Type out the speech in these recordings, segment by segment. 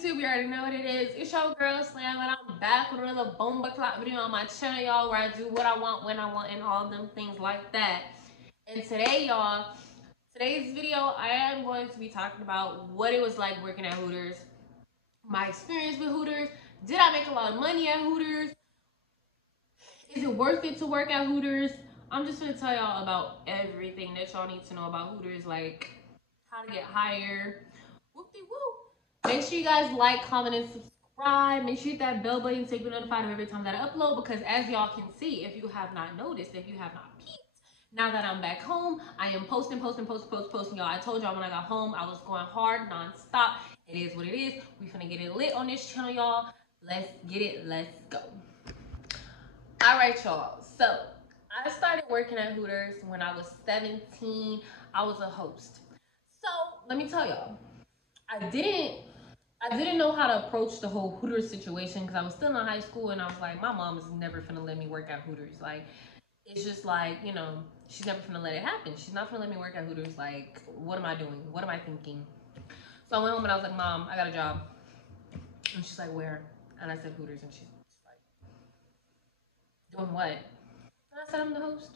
YouTube? You already know what it is. It's your girl Slam, and I'm back with another bomba clock video on my channel, y'all, where I do what I want, when I want, and all them things like that. And today, y'all, today's video, I am going to be talking about what it was like working at Hooters, my experience with Hooters. Did I make a lot of money at Hooters? Is it worth it to work at Hooters? I'm just gonna tell y'all about everything that y'all need to know about Hooters, like how to get hired. Whoop-de-woo. Make sure you guys like, comment, and subscribe. Make sure you hit that bell button so you get notified of every time that I upload, because as y'all can see, if you have not noticed, if you have not peeped, now that I'm back home, I am posting, y'all. I told y'all when I got home, I was going hard, non-stop. It is what it is. We finna get it lit on this channel, y'all. Let's get it. Let's go. All right, y'all. So I started working at Hooters when I was 17. I was a host. So let me tell y'all, I didn't know how to approach the whole Hooters situation because I was still in high school, and I was like, my mom is never finna let me work at Hooters. Like, it's just like, you know, she's never finna let it happen. She's not finna let me work at Hooters. Like, what am I doing? What am I thinking? So I went home and I was like, Mom, I got a job. And she's like, where? And I said Hooters, and she's like, doing what? And I said, I'm the host.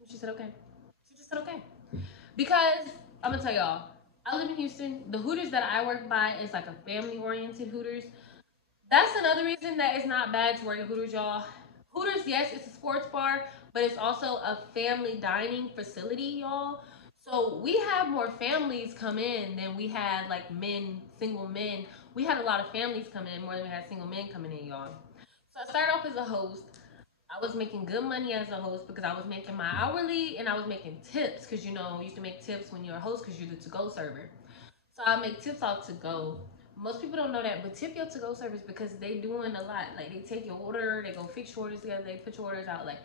And she said, okay. She just said, okay. Because I'm gonna tell y'all, I live in Houston. The Hooters that I work by is like a family-oriented Hooters. That's another reason that it's not bad to work at Hooters, y'all. Hooters, yes, it's a sports bar, but it's also a family dining facility, y'all. So we have more families come in than we had like men, single men. We had a lot of families come in more than we had single men coming in, y'all. So I started off as a host. I was making good money as a host because I was making my hourly and I was making tips, because you know you can make tips when you're a host because you're the to-go server. So I make tips out to go. Most people don't know that, but tip your to-go servers because they doing a lot. Like, they take your order, they go fix your orders together, they put your orders out. Like,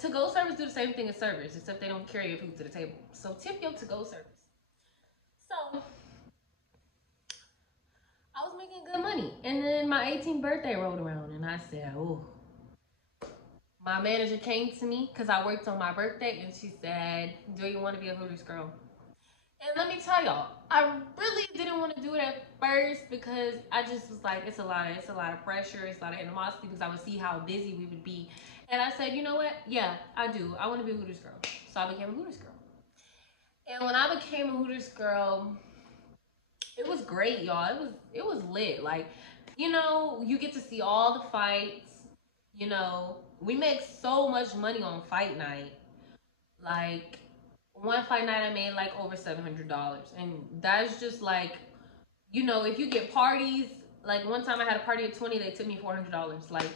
to-go servers do the same thing as servers, except they don't carry your food to the table. So tip your to-go servers. So I was making good money, and then my 18th birthday rolled around, and I said, oh. My manager came to me because I worked on my birthday, and she said, do you want to be a Hooters girl? And let me tell y'all, I really didn't want to do it at first because I just was like, it's a lot of pressure, it's a lot of animosity, because I would see how busy we would be. And I said, you know what? Yeah, I do. I want to be a Hooters girl. So I became a Hooters girl. And when I became a Hooters girl, it was great, y'all. It was lit. Like, you know, you get to see all the fights. You know, we make so much money on fight night. Like, one fight night I made like over $700, and that's just like, you know, if you get parties, like one time I had a party of 20, they took me $400. Like,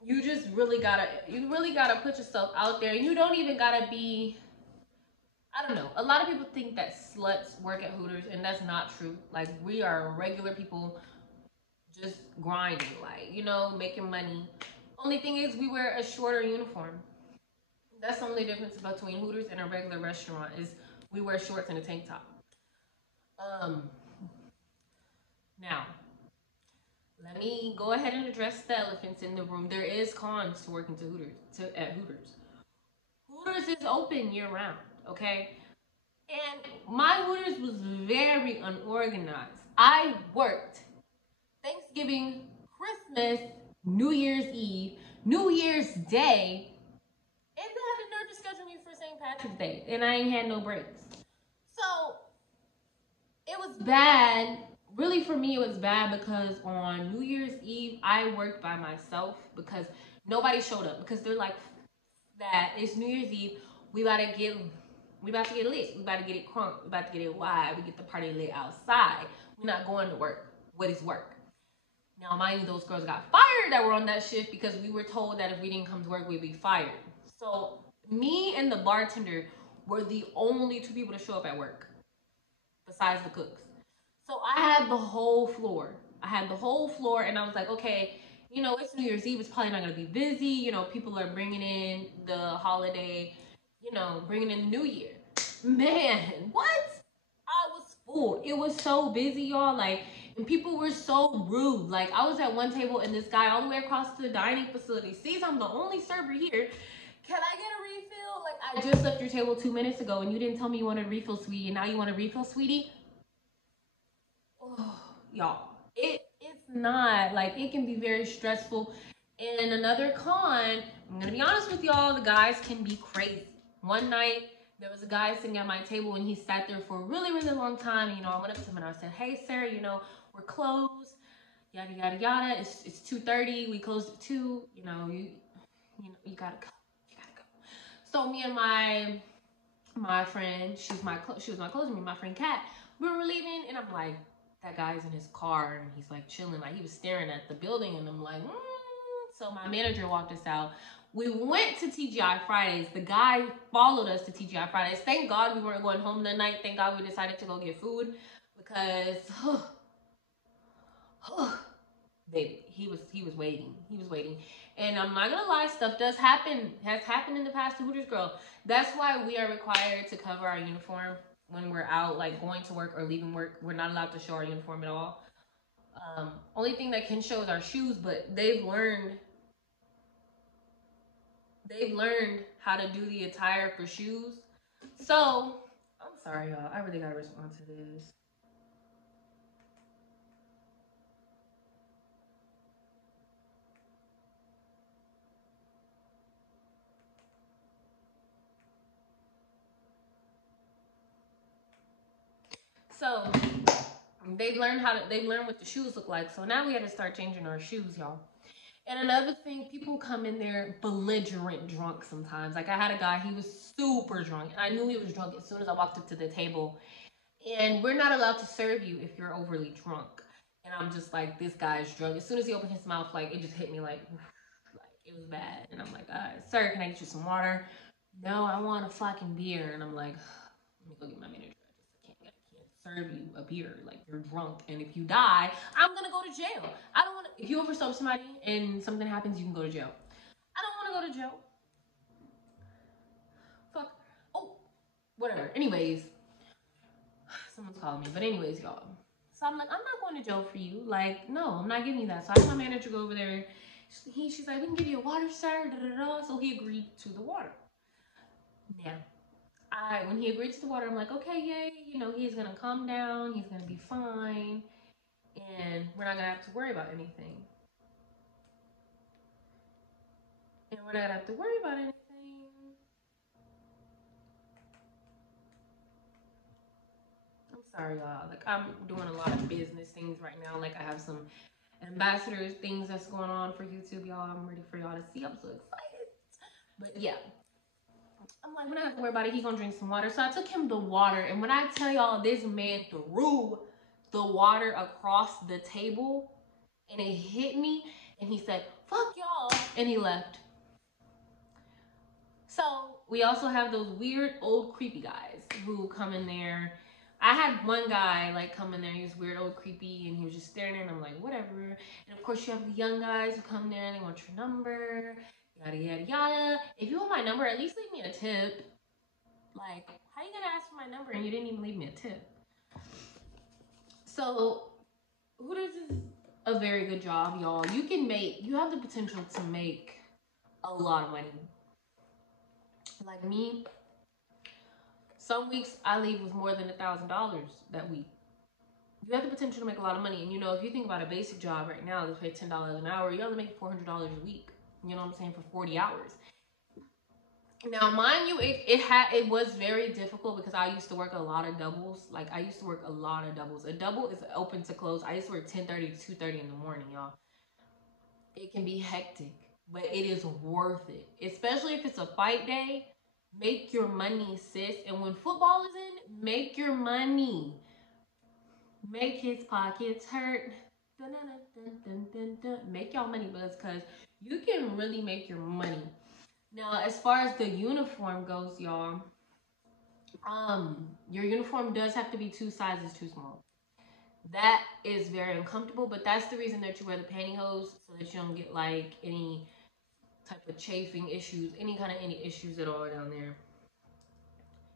you really gotta put yourself out there, and you don't even gotta be, I don't know, a lot of people think that sluts work at Hooters, and that's not true. Like, we are regular people just grinding, like, you know, making money. Only thing is, we wear a shorter uniform. That's the only difference between Hooters and a regular restaurant, is we wear shorts and a tank top. Now, let me go ahead and address the elephants in the room. There is cons to working at Hooters. Hooters is open year round, okay? And my Hooters was very unorganized. I worked Thanksgiving, Christmas, New Year's Eve, New Year's Day, and they had the nerve to schedule me for St. Patrick's Day, and I ain't had no breaks. So it was bad. Really, for me, it was bad because on New Year's Eve, I worked by myself because nobody showed up, because they're like, that it's New Year's Eve, we about to get lit, we about to get it crunk, we about to get it wide, we get the party lit outside. We're not going to work. What is work? Now, mind you, those girls got fired that were on that shift because we were told that if we didn't come to work, we'd be fired. So me and the bartender were the only two people to show up at work besides the cooks. So I had the whole floor. And I was like, okay, you know, it's New Year's Eve. It's probably not going to be busy. You know, people are bringing in the holiday, you know, bringing in the New Year. Man, what? I was fooled. It was so busy, y'all. Like, and people were so rude. Like, I was at one table, and this guy all the way across the dining facility sees I'm the only server here. Can I get a refill? Like, I just left your table 2 minutes ago, and you didn't tell me you wanted a refill, sweetie, and now you want a refill, sweetie? Oh, y'all. It's not like it can be very stressful. And another con, I'm gonna be honest with y'all, the guys can be crazy. One night there was a guy sitting at my table and he sat there for a really, really long time. You know, I went up to him and I said, "Hey, sir, you know, we're closed. Yada yada yada. It's 2:30. We closed at 2. You gotta go. You gotta go." So me and my friend, she was my closing me, my friend Kat. We were leaving, and I'm like, that guy's in his car, and he's like chilling, like he was staring at the building, and I'm like, So my manager walked us out. We went to TGI Fridays. The guy followed us to TGI Fridays. Thank God we weren't going home that night. Thank God we decided to go get food because, baby, he was waiting. He was waiting. And I'm not gonna lie, stuff has happened in the past to Hooters Girl. That's why we are required to cover our uniform when we're out, like going to work or leaving work. We're not allowed to show our uniform at all. Only thing that can show is our shoes, but they've learned how to do the attire for shoes. So I'm sorry, y'all. I really gotta respond to this. So they've learned what the shoes look like. So now we had to start changing our shoes, y'all. And another thing, people come in there belligerent drunk sometimes. Like I had a guy, he was super drunk. And I knew he was drunk as soon as I walked up to the table. And we're not allowed to serve you if you're overly drunk. And I'm just like, this guy's drunk. As soon as he opened his mouth, like it just hit me like it was bad. And I'm like, sir, can I get you some water? No, I want a fucking beer. And I'm like, let me go get my manager. I can't serve you a beer. Like you're drunk, and if you die, I'm gonna go to jail. I don't want to. If you overstep somebody and something happens, you can go to jail. I don't want to go to jail. Fuck. Oh, whatever. Anyways, someone's calling me. But anyways, y'all. So I'm like, I'm not going to jail for you. Like, no, I'm not giving you that. So I had my manager go over there. She's like, we can give you a water, sir. Da, da, da. So he agreed to the water. Now, when he agreed to the water, I'm like, okay, yay. You know, he's gonna calm down. He's gonna be fine, and we're not gonna have to worry about anything. And we're not gonna have to worry about anything. I'm sorry, y'all. Like I'm doing a lot of business things right now. Like I have some ambassadors things that's going on for YouTube, y'all. I'm ready for y'all to see. I'm so excited. But yeah, I'm like, we're not gonna worry about it. He's gonna drink some water. So I took him the water, and when I tell y'all, this man threw the water across the table, and it hit me, and he said, "Fuck y'all," and he left. So we also have those weird old creepy guys who come in there. I had one guy like come in there. He was weird, old, creepy, and he was just staring there. And I'm like, whatever. And of course, you have the young guys who come there and they want your number, yada yada yada. If you want my number, at least leave me a tip. Like, how you gonna ask for my number and you didn't even leave me a tip? So, Hooters is a very good job, y'all. You have the potential to make a lot of money. Like me, some weeks I leave with more than $1,000 that week. You have the potential to make a lot of money, and you know if you think about a basic job right now, they pay $10 an hour. You only make $400 a week. You know what I'm saying, for 40 hours. Now, mind you, it was very difficult because I used to work a lot of doubles. Like I used to work a lot of doubles. A double is open to close. I used to work 10:30 to 2:30 in the morning, y'all. It can be hectic, but it is worth it, especially if it's a fight day. Make your money, sis. And when football is in, make your money. Make his pockets hurt. Dun, dun, dun, dun, dun, dun. Make y'all money, because you can really make your money. Now, as far as the uniform goes, y'all, your uniform does have to be 2 sizes too small. That is very uncomfortable, but that's the reason that you wear the pantyhose, so that you don't get like any type of chafing issues, any issues at all down there.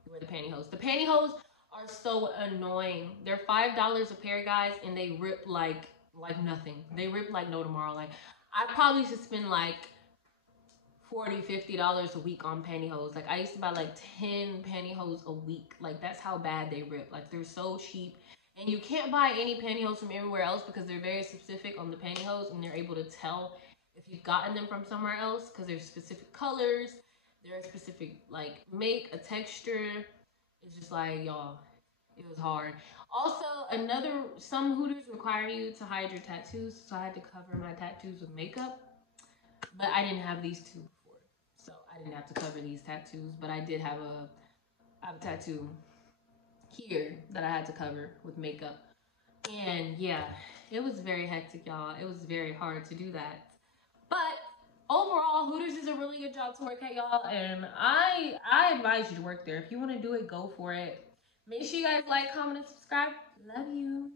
You wear the pantyhose. The pantyhose are so annoying. They're $5 a pair, guys, and they rip like nothing. They rip like no tomorrow. Like I probably should spend like $40, $50 a week on pantyhose. Like I used to buy like 10 pantyhose a week. Like that's how bad they rip. Like they're so cheap And you can't buy any pantyhose from anywhere else because they're very specific on the pantyhose, and they're able to tell if you've gotten them from somewhere else because there's specific colors, there's specific like make, a texture. It's just like, y'all, it was hard. Also, some Hooters require you to hide your tattoos, so I had to cover my tattoos with makeup. But I didn't have these two before, so I didn't have to cover these tattoos. But I have a tattoo here that I had to cover with makeup. And yeah, it was very hectic, y'all. It was very hard to do that. But overall, Hooters is a really good job to work at, y'all. And I advise you to work there. If you want to do it, go for it. Make sure you guys like, comment, and subscribe. Love you.